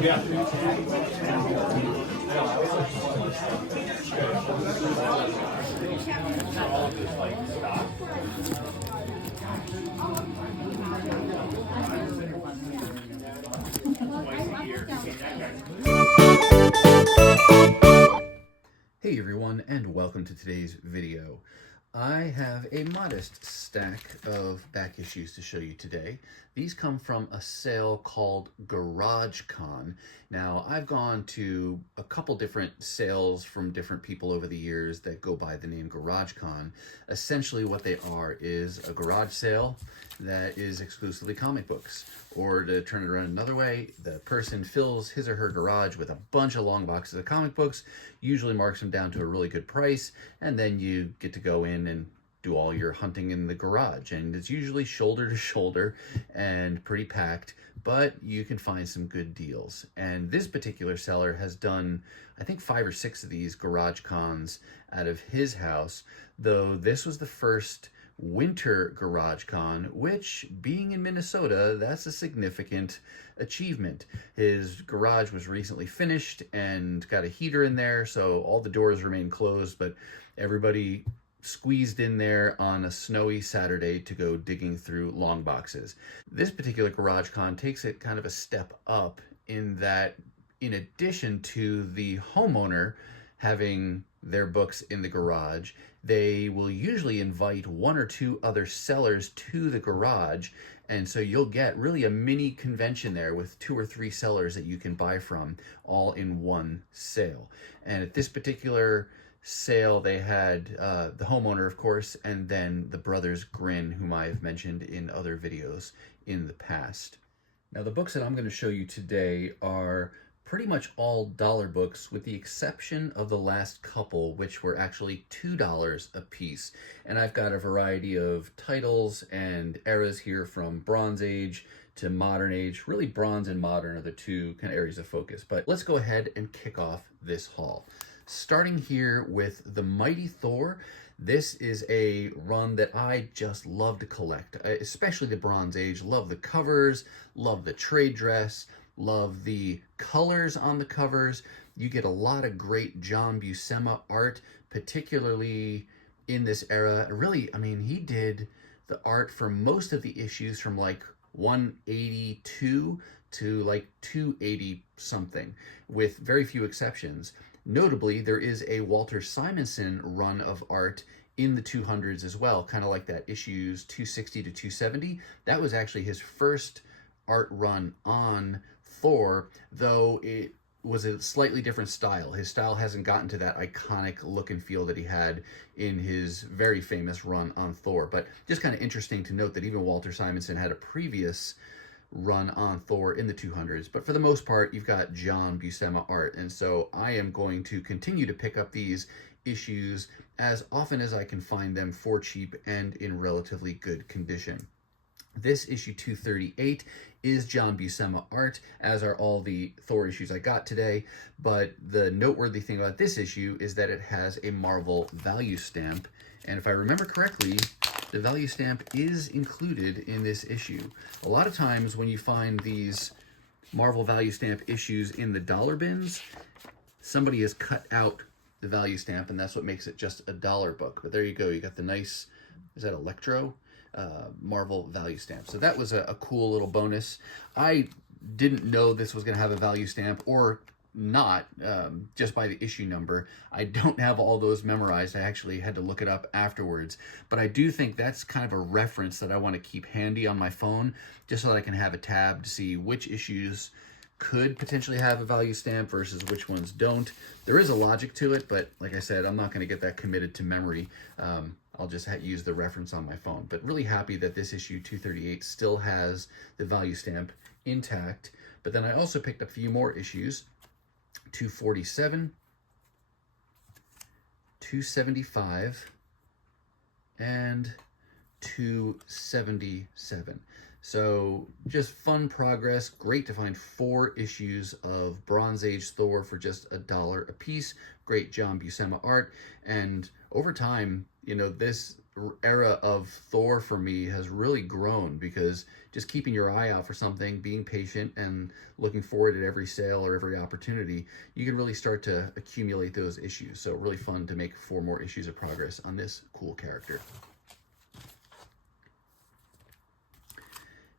Yeah. Hey everyone, and welcome to today's video. I have a modest stack of back issues to show you today. These come from a sale called GarageCon. Now, I've gone to a couple different sales from different people over the years that go by the name GarageCon. Essentially what they are is a garage sale that is exclusively comic books. Or to turn it around another way, the person fills his or her garage with a bunch of long boxes of comic books, usually marks them down to a really good price, and then you get to go in and do all your hunting in the garage. And it's usually shoulder to shoulder and pretty packed, but you can find some good deals. And this particular seller has done, I think, 5 or 6 of these garage cons out of his house, though this was the first winter garage con, which, being in Minnesota, that's a significant achievement. His garage was recently finished and got a heater in there, so all the doors remain closed, but everybody squeezed in there on a snowy Saturday to go digging through long boxes. This particular garage con takes it kind of a step up in that, in addition to the homeowner having their books in the garage, they will usually invite 1 or 2 other sellers to the garage, and so you'll get really a mini convention there with 2 or 3 sellers that you can buy from, all in one sale. And at this particular sale, they had the homeowner, of course, and then the brothers Grin, whom I've mentioned in other videos in the past. Now, the books that I'm going to show you today are pretty much all dollar books, with the exception of the last couple, which were actually $2 a piece. And I've got a variety of titles and eras here, from Bronze Age to Modern Age. Really, Bronze and Modern are the two kind of areas of focus. But let's go ahead and kick off this haul. Starting here with The Mighty Thor. This is a run that I just love to collect, especially the Bronze Age. Love the covers, love the trade dress, love the colors on the covers. You get a lot of great John Buscema art, particularly in this era. Really, I mean, he did the art for most of the issues from like 182 to like 280 something, with very few exceptions. Notably, there is a Walter Simonson run of art in the 200s as well, kind of like that issues 260 to 270. That was actually his first art run on Thor, though it was a slightly different style. His style hasn't gotten to that iconic look and feel that he had in his very famous run on Thor. But just kind of interesting to note that even Walter Simonson had a previous run on Thor in the 200s. But for the most part, you've got John Buscema art. And so I am going to continue to pick up these issues as often as I can find them for cheap and in relatively good condition. This issue 238 is John Buscema art, as are all the Thor issues I got today, but the noteworthy thing about this issue is that it has a Marvel value stamp, and if I remember correctly, the value stamp is included in this issue. A lot of times when you find these Marvel value stamp issues in the dollar bins, somebody has cut out the value stamp, and that's what makes it just a dollar book. But there you go, you got the nice, is that Electro? Marvel value stamp. So that was a cool little bonus. I didn't know this was going to have a value stamp or not, just by the issue number. I don't have all those memorized. I actually had to look it up afterwards. But I do think that's kind of a reference that I want to keep handy on my phone, just so that I can have a tab to see which issues could potentially have a value stamp versus which ones don't. There is a logic to it, but like I said, I'm not going to get that committed to memory. I'll just use the reference on my phone. But really happy that this issue 238 still has the value stamp intact. But then I also picked up a few more issues. 247, 275, and 277. So just fun progress. Great to find 4 issues of Bronze Age Thor for just $1 a piece. Great John Buscema art. And over time, you know, this era of Thor for me has really grown, because just keeping your eye out for something, being patient, and looking forward at every sale or every opportunity, you can really start to accumulate those issues. So really fun to make 4 more issues of progress on this cool character.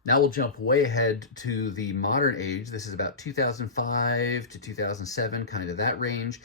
Now we'll jump way ahead to the modern age. This is about 2005 to 2007, kind of that range.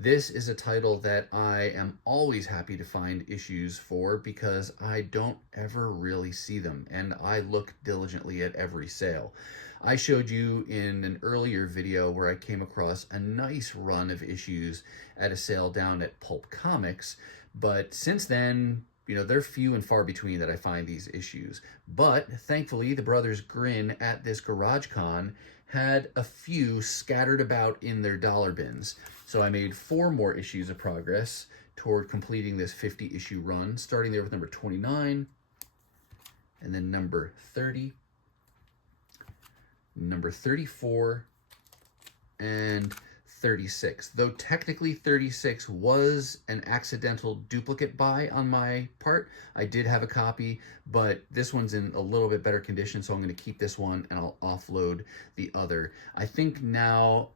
This is a title that I am always happy to find issues for, because I don't ever really see them, and I look diligently at every sale. I showed you in an earlier video where I came across a nice run of issues at a sale down at Pulp Comics, but since then, you know, they're few and far between that I find these issues. But thankfully, the Brothers Grin at this GarageCon had a few scattered about in their dollar bins. So I made 4 more issues of progress toward completing this 50 issue run, starting there with number 29, and then number 30, number 34, and 36. Though technically 36 was an accidental duplicate buy on my part. I did have a copy, but this one's in a little bit better condition, so I'm going to keep this one and I'll offload the other. I think now,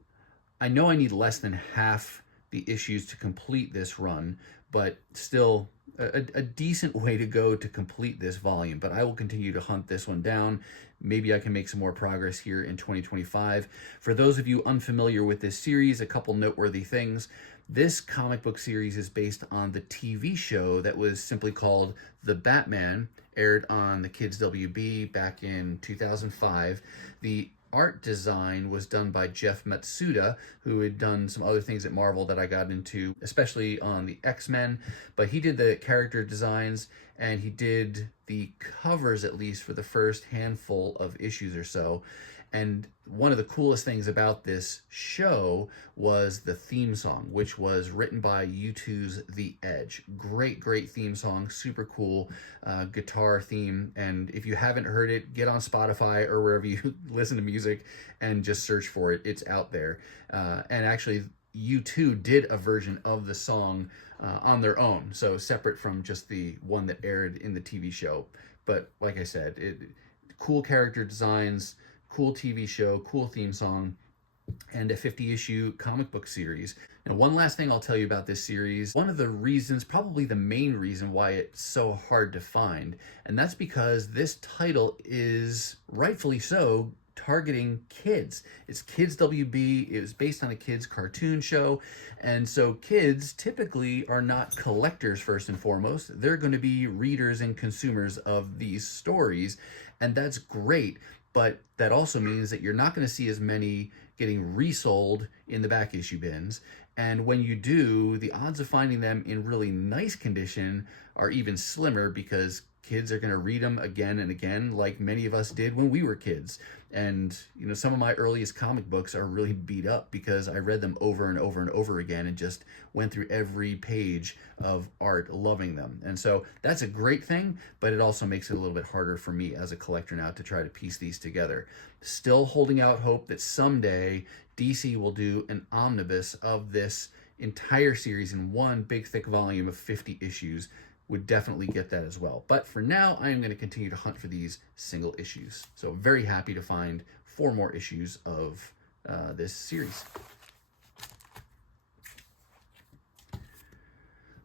I know I need less than half the issues to complete this run, but still a decent way to go to complete this volume. But I will continue to hunt this one down. Maybe I can make some more progress here in 2025. For those of you unfamiliar with this series, a couple noteworthy things. This comic book series is based on the TV show that was simply called The Batman, aired on the Kids WB back in 2005. The art design was done by Jeff Matsuda, who had done some other things at Marvel that I got into, especially on the X-Men, but he did the character designs and he did the covers, at least for the first handful of issues or so. And one of the coolest things about this show was the theme song, which was written by U2's The Edge. Great, great theme song, super cool guitar theme. And if you haven't heard it, get on Spotify or wherever you listen to music and just search for it. It's out there. And actually, U2 did a version of the song on their own, so separate from just the one that aired in the TV show. But like I said, cool character designs, cool TV show, cool theme song, and a 50-issue comic book series. Now, one last thing I'll tell you about this series. One of the reasons, probably the main reason why it's so hard to find, and that's because this title is, rightfully so, targeting kids. It's Kids WB. It was based on a kids cartoon show, and so kids typically are not collectors first and foremost. They're going to be readers and consumers of these stories, and that's great. But that also means that you're not going to see as many getting resold in the back issue bins. And when you do, the odds of finding them in really nice condition are even slimmer, because kids are going to read them again and again, like many of us did when we were kids. And, you know, some of my earliest comic books are really beat up because I read them over and over and over again and just went through every page of art loving them. And so that's a great thing, but it also makes it a little bit harder for me as a collector now to try to piece these together. Still holding out hope that someday DC will do an omnibus of this entire series in one big thick volume of 50 issues. Would definitely get that as well. But for now, I am going to continue to hunt for these single issues. So very happy to find 4 more issues of this series.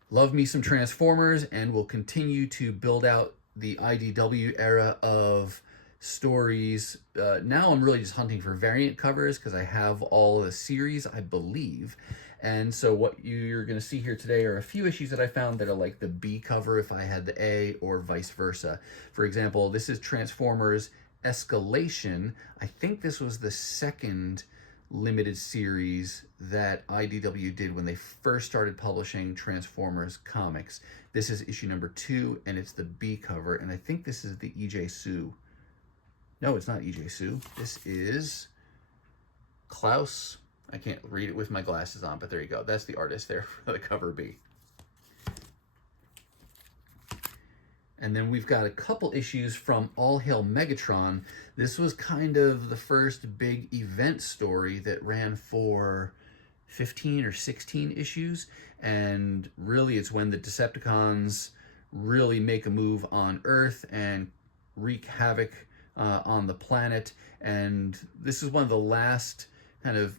Love me some Transformers, and will continue to build out the IDW era of stories. Now I'm really just hunting for variant covers because I have all the series, I believe. And so what you're going to see here today are a few issues that I found that are like the B cover if I had the A, or vice versa. For example, this is Transformers Escalation. I think this was the second limited series that IDW did when they first started publishing Transformers comics. This is issue number 2, and it's the B cover, and I think this is the EJ Sue. No, it's not EJ Sue. This is Klaus. I can't read it with my glasses on, but there you go. That's the artist there for the cover B. And then we've got a couple issues from All Hail Megatron. This was kind of the first big event story that ran for 15 or 16 issues. And really it's when the Decepticons really make a move on Earth and wreak havoc on the planet. And this is one of the last kind of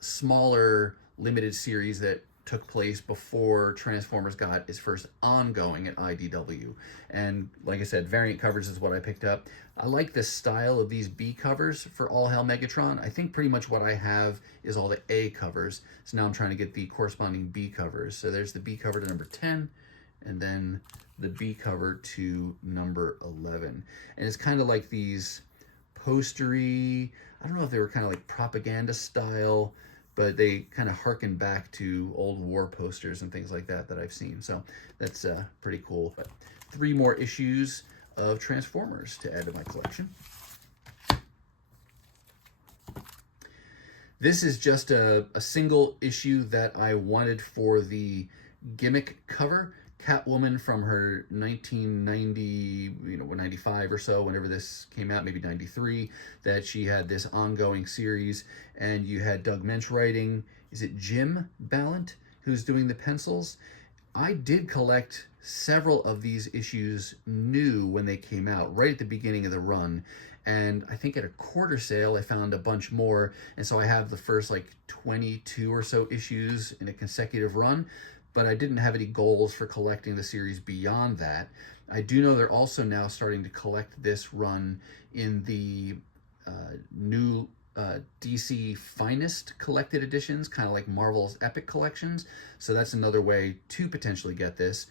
smaller limited series that took place before Transformers got its first ongoing at IDW. And like I said, variant covers is what I picked up. I like the style of these B covers for All Hail Megatron. I think pretty much what I have is all the A covers. So now I'm trying to get the corresponding B covers. So there's the B cover to number 10, and then the B cover to number 11. And it's kind of like these postery, I don't know if they were kind of like propaganda style, but they kind of harken back to old war posters and things like that I've seen. So that's pretty cool. But 3 more issues of Transformers to add to my collection. This is just a single issue that I wanted for the gimmick cover. Catwoman from her 1990, 95 or so, whenever this came out, maybe 93, that she had this ongoing series, and you had Doug Mensch writing. Is it Jim Ballant who's doing the pencils? I did collect several of these issues new when they came out, right at the beginning of the run, and I think at a quarter sale I found a bunch more, and so I have the first like 22 or so issues in a consecutive run. But I didn't have any goals for collecting the series beyond that. I do know they're also now starting to collect this run in the new DC Finest collected editions, kind of like Marvel's Epic collections. So that's another way to potentially get this.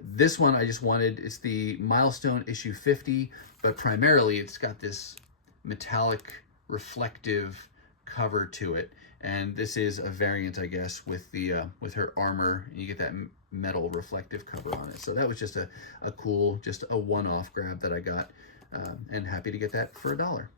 This one I just wanted, it's the Milestone issue 50, but primarily it's got this metallic reflective cover to it. And this is a variant, I guess, with the with her armor. You get that metal reflective cover on it. So that was just a cool, just a one-off grab that I got, and happy to get that for $1.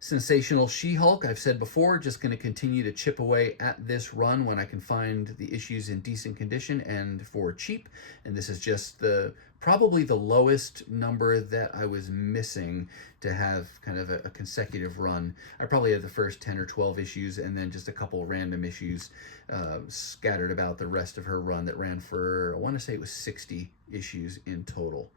Sensational She-Hulk, I've said before, just going to continue to chip away at this run when I can find the issues in decent condition and for cheap. And this is just probably the lowest number that I was missing to have kind of a consecutive run. I probably had the first 10 or 12 issues and then just a couple random issues scattered about the rest of her run that ran for, I want to say it was 60 issues in total.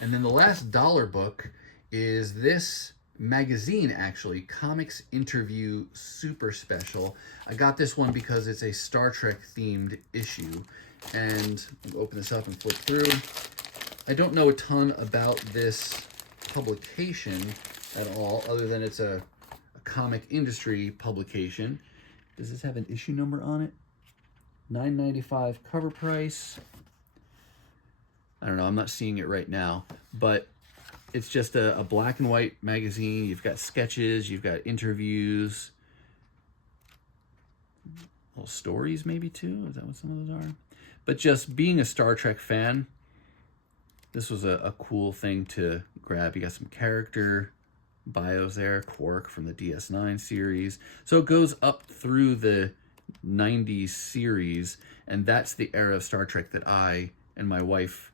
And then the last dollar book is this magazine, actually, Comics Interview Super Special. I got this one because it's a Star Trek themed issue. And I'll open this up and flip through. I don't know a ton about this publication at all, other than it's a comic industry publication. Does this have an issue number on it? $9.95 cover price. I don't know, I'm not seeing it right now, but it's just a black and white magazine. You've got sketches, you've got interviews, little stories maybe too. Is that what some of those are? But just being a Star Trek fan, this was a cool thing to grab. You got some character bios there, Quark from the DS9 series. So it goes up through the 90s series, and that's the era of Star Trek that I and my wife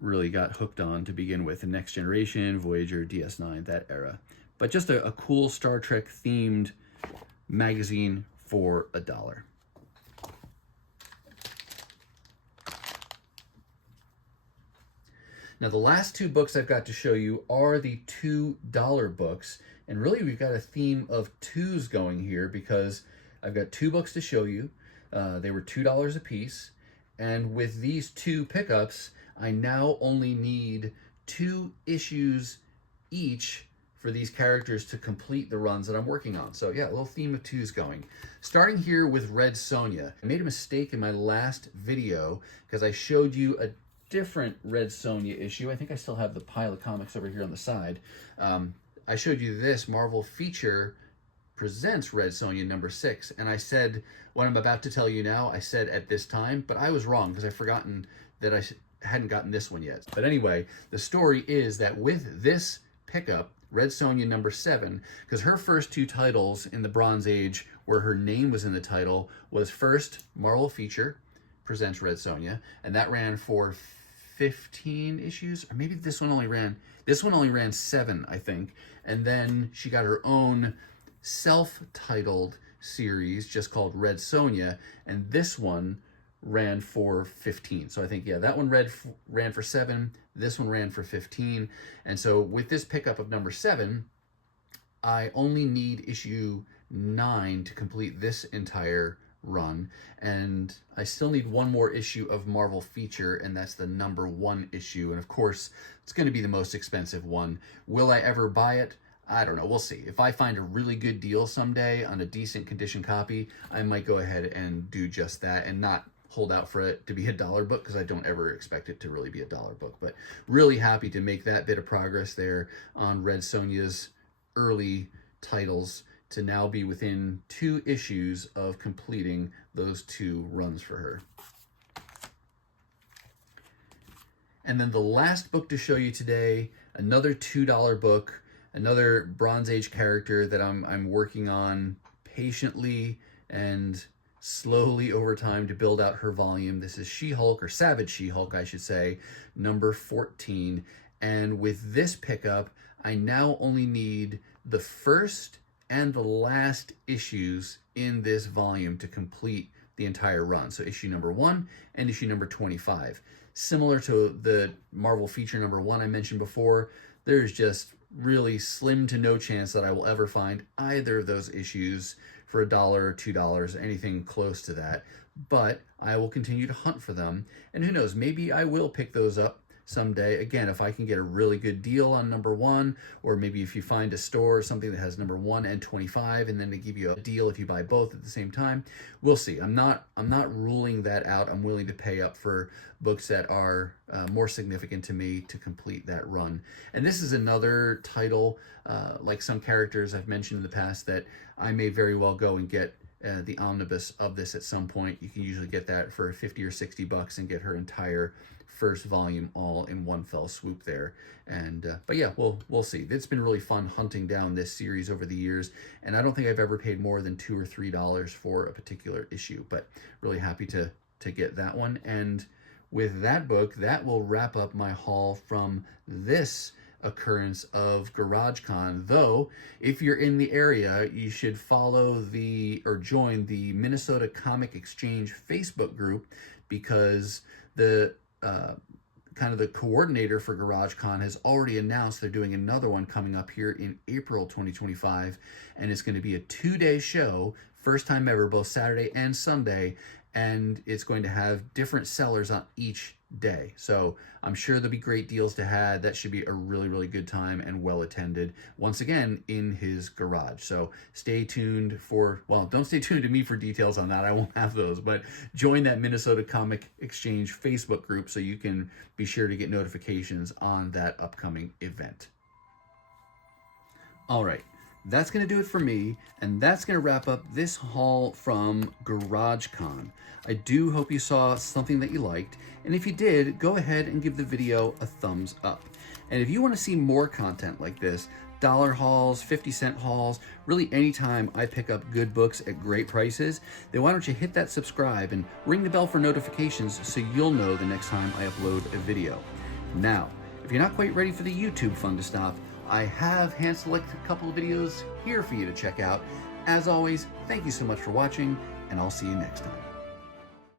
really got hooked on to begin with. The Next Generation, Voyager, DS9, that era. But just a cool Star Trek themed magazine for $1. Now the last 2 books I've got to show you are the $2 books. And really we've got a theme of twos going here because I've got 2 books to show you. They were $2 a piece. And with these 2 pickups, I now only need 2 issues each for these characters to complete the runs that I'm working on. So yeah, a little theme of twos going. Starting here with Red Sonja. I made a mistake in my last video because I showed you a different Red Sonja issue. I think I still have the pile of comics over here on the side. I showed you this Marvel feature presents Red Sonja number 6, and I said what I'm about to tell you now, I said at this time, but I was wrong because I've forgotten that I hadn't gotten this one yet. But anyway, the story is that with this pickup, Red Sonja number 7, because her first 2 titles in the Bronze Age where her name was in the title was first Marvel feature presents Red Sonja, and that ran for 15 issues, or maybe this one only ran 7, I think. And then she got her own self-titled series just called Red Sonja, and this one ran for 15. So I think, yeah, that one ran for 7, this one ran for 15. And so with this pickup of number 7, I only need issue 9 to complete this entire run, and I still need one more issue of Marvel Feature, and that's the number 1 issue, and of course it's going to be the most expensive one. Will I ever buy it? I don't know. We'll see. If I find a really good deal someday on a decent condition copy, I might go ahead and do just that and not hold out for it to be a $1 book, because I don't ever expect it to really be a $1 book. But really happy to make that bit of progress there on Red Sonja's early titles, to now be within 2 issues of completing those 2 runs for her. And then the last book to show you today, another $2 book, another Bronze Age character that I'm working on patiently and slowly over time to build out her volume. This is She-Hulk, or Savage She-Hulk, I should say, number 14. And with this pickup, I now only need the first and the last issues in this volume to complete the entire run. So issue number 1 and issue number 25. Similar to the Marvel Feature number 1 I mentioned before, there's just really slim to no chance that I will ever find either of those issues for $1 or $2, anything close to that. But I will continue to hunt for them, and who knows, maybe I will pick those up someday. Again, if I can get a really good deal on number 1, or maybe if you find a store or something that has number 1 and 25, and then they give you a deal if you buy both at the same time, we'll see. I'm not ruling that out. I'm willing to pay up for books that are more significant to me to complete that run. And this is another title, like some characters I've mentioned in the past, that I may very well go and get the omnibus of this at some point. You can usually get that for 50 or 60 bucks and get her entire first volume all in one fell swoop there. And but yeah, we'll see. It's been really fun hunting down this series over the years, and I don't think I've ever paid more than $2 or $3 for a particular issue, but really happy to get that one. And with that book, that will wrap up my haul from this occurrence of GarageCon. Though, if you're in the area, you should follow or join the Minnesota Comic Exchange Facebook group, because the kind of the coordinator for GarageCon has already announced they're doing another one coming up here in April 2025, and it's going to be a 2-day show, first time ever, both Saturday and Sunday, and it's going to have different sellers on each day. So I'm sure there'll be great deals to have. That should be a really, really good time and well attended, once again in his garage. So stay tuned for, well, don't stay tuned to me for details on that, I won't have those, but join that Minnesota Comic Exchange Facebook group so you can be sure to get notifications on that upcoming event. All right, that's going to do it for me, and that's going to wrap up this haul from GarageCon. I do hope you saw something that you liked, and if you did, go ahead and give the video a thumbs up. And if you want to see more content like this, dollar hauls, 50-cent hauls, really anytime I pick up good books at great prices, then why don't you hit that subscribe and ring the bell for notifications so you'll know the next time I upload a video. Now, if you're not quite ready for the YouTube fun to stop, I have hand-selected a couple of videos here for you to check out. As always, thank you so much for watching, and I'll see you next time.